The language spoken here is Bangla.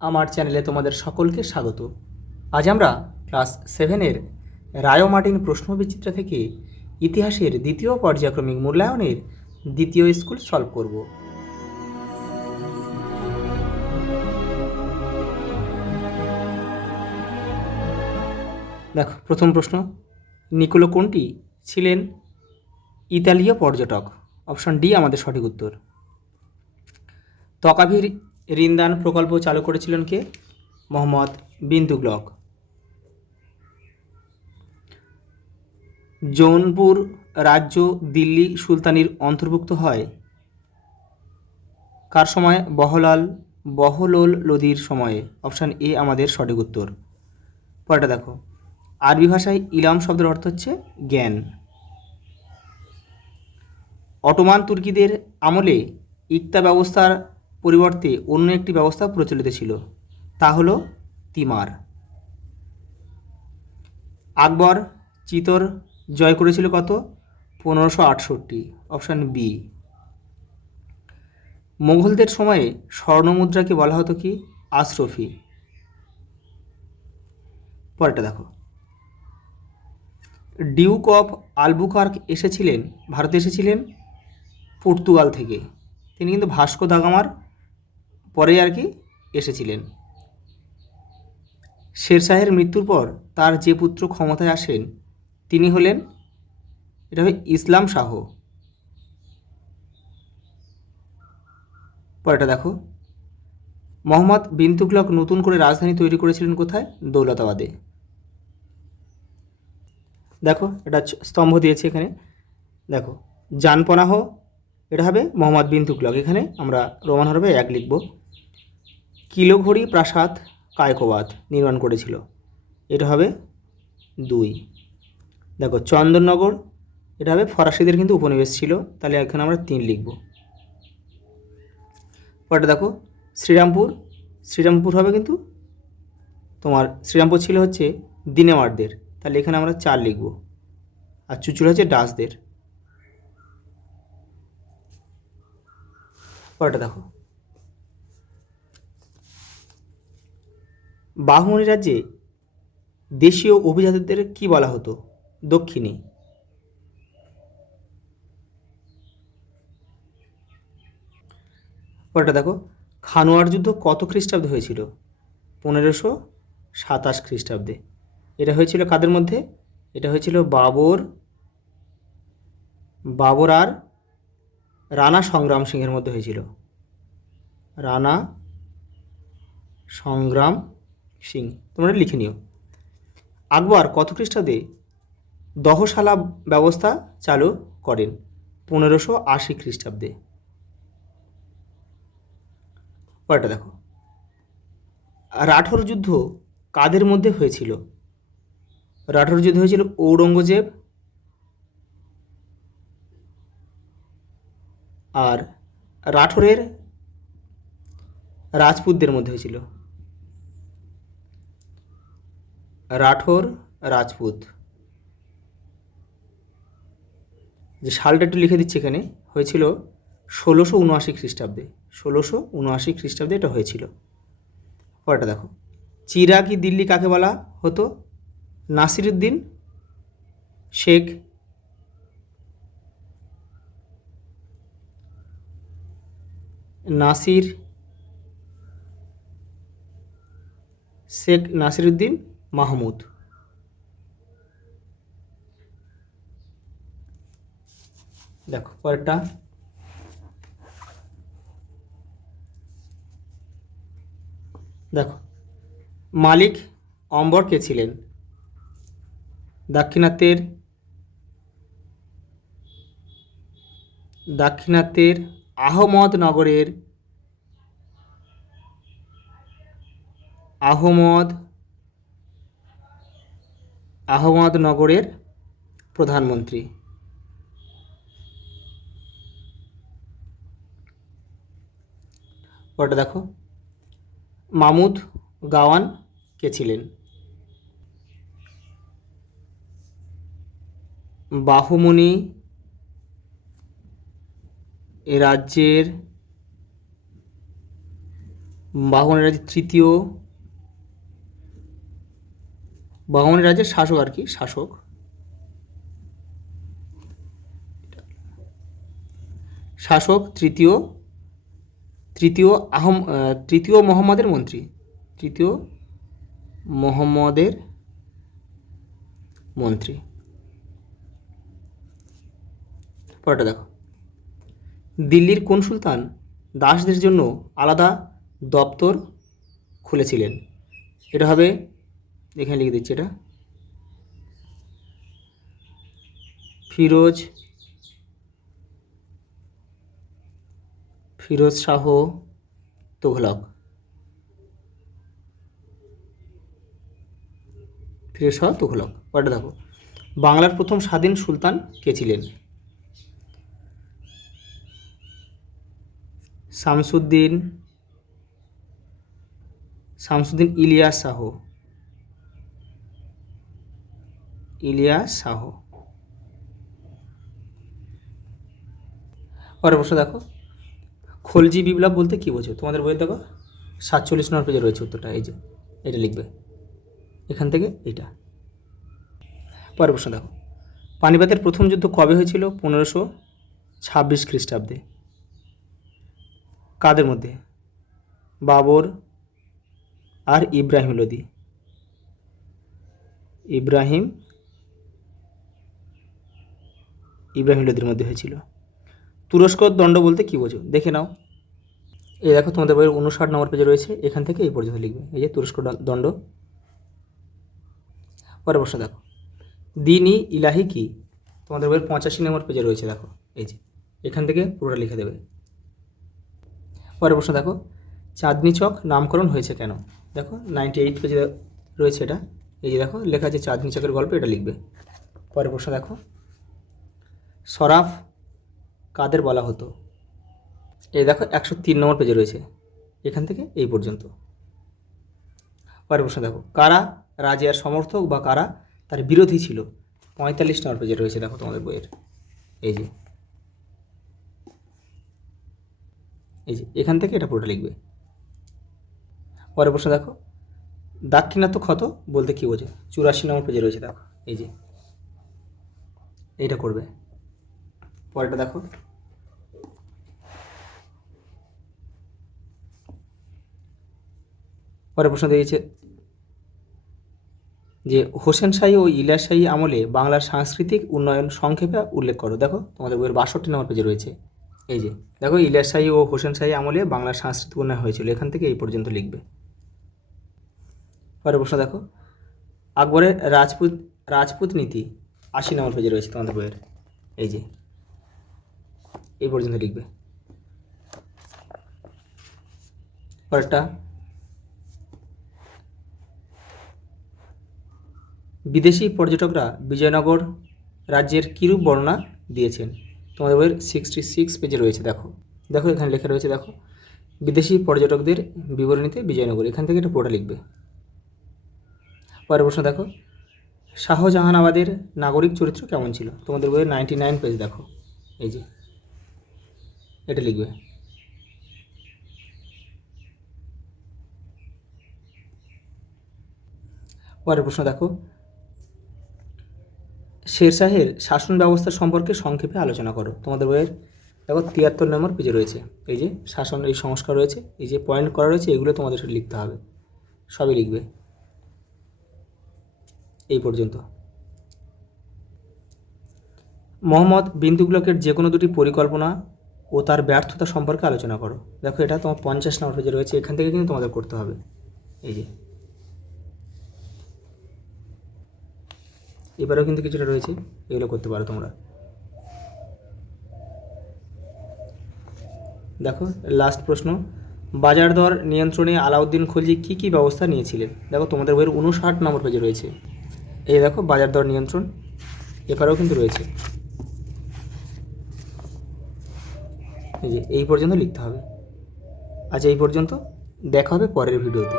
আমার চ্যানেলে তোমাদের সকলকে স্বাগত। আজ আমরা ক্লাস 7-এর রায় মার্টিন প্রশ্নবিচিত্রা থেকে ইতিহাসের দ্বিতীয় পর্যায়ক্রমিক মূল্যায়নের দ্বিতীয় স্কুল সলভ করব। দেখো, প্রথম প্রশ্ন, নিকোলো কোনটি ছিলেন ইতালীয় পর্যটক? অপশন ডি আমাদের সঠিক উত্তর। তকাভির ঋণদান প্রকল্প চালু করেছিলেন কে? মোহাম্মদ বিন তুগলক। জৌনপুর রাজ্য দিল্লি সুলতানির অন্তর্ভুক্ত হয় কার সময়? বহলোল লোদির সময়ে। অপশান এ আমাদের সঠিক উত্তর। পরেরটা দেখো, আরবি ভাষায় ইলাম শব্দের অর্থ হচ্ছে জ্ঞান। অটোমান তুর্কিদের আমলে ইকতা ব্যবস্থার পরিবর্তে অন্য একটি ব্যবস্থা প্রচলিত ছিল, তা হলো তিমার। আকবর চিতর জয় করেছিল কত? 1568। Option B. মোগলদের সময়ে স্বর্ণমুদ্রাকে বলা হতো কি? আশরফি। পরেরটা দেখো, ডিউক অফ আলবুকার্ক ভারতে এসেছিলেন পর্তুগাল থেকে। তিনি কিন্তু ভাস্কো দা গামার পরে এসেছিলেন। শেরশাহের মৃত্যুর পর তার যে পুত্র ক্ষমতায় আসেন তিনি হলেন, এটা হবে ইসলাম শাহ। পরেরটা দেখো, মোহাম্মদ বিন তুগলক নতুন করে রাজধানী তৈরি করেছিলেন কোথায়? দৌলতাবাদে। দেখো, এটা স্তম্ভ দিয়েছে এখানে। দেখো, জানপনাহ, এটা হবে মোহাম্মদ বিন তুগলক। এখানে আমরা রোমান হরফে 1 লিখব। কিলোঘড়ি প্রাসাদ কায়কোবাদ নির্মাণ করেছিল, এটা হবে 2। দেখো, চন্দননগর, এটা হবে ফরাসিদের কিন্তু উপনিবেশ ছিল, তাহলে এখানে আমরা 3 লিখব। পরেরটা দেখো, শ্রীরামপুর হবে কিন্তু শ্রীরামপুর ছিল হচ্ছে দিনেমারদের, তাহলে এখানে আমরা 4 লিখব। আর চুচুড়া হচ্ছে ডাচদের। পরেরটা দেখো, বাহুমনি রাজ্যে দেশীয় অভিজাতদের কি বলা হতো? দক্ষিণী। পরেরটা দেখো, খানোয়ার যুদ্ধ কত খ্রিস্টাব্দে হয়েছিল? 1527 খ্রিস্টাব্দে। এটা হয়েছিল কাদের মধ্যে? এটা হয়েছিল বাবর আর রানা সংগ্রাম সিংহের মধ্যে হয়েছিল। রানা সংগ্রাম সিং, তোমরা লিখে নিও। আকবর কত খ্রিস্টাব্দে দহশালা ব্যবস্থা চালু করেন? 1580 খ্রিস্টাব্দে। পরেরটা দেখো, রাঠোর যুদ্ধ কাদের মধ্যে হয়েছিল? রাঠোর যুদ্ধ হয়েছিল ঔরঙ্গজেব আর রাঠোরের রাজপুতদের মধ্যে হয়েছিল। রাঠোর রাজপুত। যে সালটা একটু লিখে দিচ্ছি এখানে, হয়েছিল 1679 খ্রিস্টাব্দে। 1679 খ্রিস্টাব্দে এটা হয়েছিল। পরেরটা দেখো, চিরাগি দিল্লি কাকে বলা হতো? নাসিরুদ্দিন শেখ নাসিরুদ্দিন মাহমুদ। দেখো পরেরটা, দেখো, মালিক অম্বর কে ছিলেন? দাক্ষিণাত্যের আহমদনগরের প্রধানমন্ত্রী। পরেরটা দেখো, মামুদ গাওয়ান কে ছিলেন? বাহুমনি রাজ্যের বাহনের রাজ্যের শাসক আর কি, শাসক তৃতীয় মোহাম্মদের মন্ত্রী, পরেরটা দেখো, দিল্লির কোন সুলতান দাসদের জন্য আলাদা দপ্তর খুলেছিলেন? এটা হবে, এখানে লিখে দিচ্ছি, এটা ফিরোজ শাহ তুঘলক। পরেরটা দেখো, বাংলার প্রথম স্বাধীন সুলতান কে ছিলেন? শামসুদ্দিন ইলিয়াস শাহ। পরের প্রশ্ন দেখো, খলজি বিপ্লব বলতে কী বোঝো? তোমাদের বইয়ে দেখো 47 নম্বর পেজে রয়েছে উত্তরটা, এই যে এটা লিখবে এখান থেকে এটা। পরের প্রশ্ন দেখো, পানিপথের প্রথম যুদ্ধ কবে হয়েছিল? 1526 খ্রিস্টাব্দে। কাদের মধ্যে? বাবর আর ইব্রাহিম লোদি। ইব্রাহিম লোদির মধ্যে হয়েছিল। তুরস্ক দণ্ড বলতে কী বোঝো? দেখে নাও, এই দেখো তোমাদের বইয়ের 59 নম্বর পেজে রয়েছে, এখান থেকে এই পর্যন্ত লিখবে, এই যে তুরস্ক দণ্ড। পরের প্রশ্ন দেখো, দ্বীন-ই ইলাহি কি? তোমাদের বইয়ের 85 নম্বর পেজে রয়েছে, দেখো এই যে এখান থেকে পুরোটা লিখে দেবে। পরের প্রশ্ন দেখো, চাঁদনি চক নামকরণ হয়েছে কেন? দেখো 98 পেজে রয়েছে এটা, এই যে দেখো লেখা আছে চাঁদনি চকের গল্প, এটা লিখবে। পরের প্রশ্ন দেখো, সরাফ কাদের বলা হতো? এই দেখো 103 নম্বর পেজে রয়েছে, এখান থেকে এই পর্যন্ত। পরের প্রশ্ন দেখো, কারা রাজিয়ার সমর্থক বা কারা তার বিরোধী ছিল? 45 নম্বর পেজে রয়েছে, দেখো তোমাদের বইয়ের, এই যে এখান থেকে এটা পুরোটা লিখবে। পরের প্রশ্ন দেখো, দাক্ষিণাত্য ক্ষত বলতে কী বোঝে? 84 নম্বর পেজে রয়েছে, দেখো এই যে এইটা করবে। পরেরটা দেখো, পরের প্রশ্ন দিয়েছে যে হোসেন শাহী ও ইলিয়াস শাহী আমলে বাংলার সাংস্কৃতিক উন্নয়ন সংক্ষেপে উল্লেখ করো। দেখো তোমাদের বইয়ের 62 নম্বর পেজে রয়েছে, এই যে দেখো ইলিয়াস শাহী ও হোসেন শাহী আমলে বাংলার সাংস্কৃতিক উন্নয়ন হয়েছিল, এখান থেকে এই পর্যন্ত লিখবে। পরের প্রশ্ন দেখো, আকবরের রাজপুত নীতি 80 নম্বর পেজে রয়েছে তোমাদের বইয়ের, এই যে এই পর্যন্ত লিখবে। পরেরটা, বিদেশি পর্যটকরা বিজয়নগর রাজ্যের কীরূপ বর্ণনা দিয়েছেন? তোমাদের বইয়ের 66 পেজে রয়েছে, দেখো এখানে লেখা রয়েছে, দেখো বিদেশি পর্যটকদের বিবরণীতে বিজয়নগর, এখান থেকে এটা পুরোটা লিখবে। পরের প্রশ্ন দেখো, শাহজাহানাবাদের নাগরিক চরিত্র কেমন ছিল? তোমাদের বইয়ের 99 পেজ, দেখো এই যে এটা লিখবে। পরের প্রশ্ন দেখো, শেরশাহের শাসন ব্যবস্থা সম্পর্কে সংক্ষেপে আলোচনা করো। তোমাদের বইয়ের দেখো 73 নম্বর পেজে রয়েছে, এই যে শাসন এই সংস্কার রয়েছে, এই যে পয়েন্ট করা রয়েছে, এগুলো তোমাদের লিখতে হবে, সবই লিখবে এই পর্যন্ত। মোহাম্মদ বিন তুগলকের যে কোনো দুটি পরিকল্পনা ও তার ব্যর্থতা সম্পর্কে আলোচনা করো। দেখো এটা তোমার 50 নম্বর পেজে রয়েছে, এখান থেকে কিন্তু তোমাদের করতে হবে, এই যে এবারেও কিন্তু কিছুটা রয়েছে, এগুলো করতে পারো তোমরা। দেখো লাস্ট প্রশ্ন, বাজার দর নিয়ন্ত্রণে আলাউদ্দিন খলজি কী কী ব্যবস্থা নিয়েছিলেন? দেখো তোমাদের বইয়ের 59 নম্বর পেজে রয়েছে, এই দেখো বাজার দর নিয়ন্ত্রণ, এবারেও কিন্তু রয়েছে, এই যে এই পর্যন্ত লিখতে হবে। আচ্ছা এই পর্যন্ত, দেখা হবে পরের ভিডিওতে।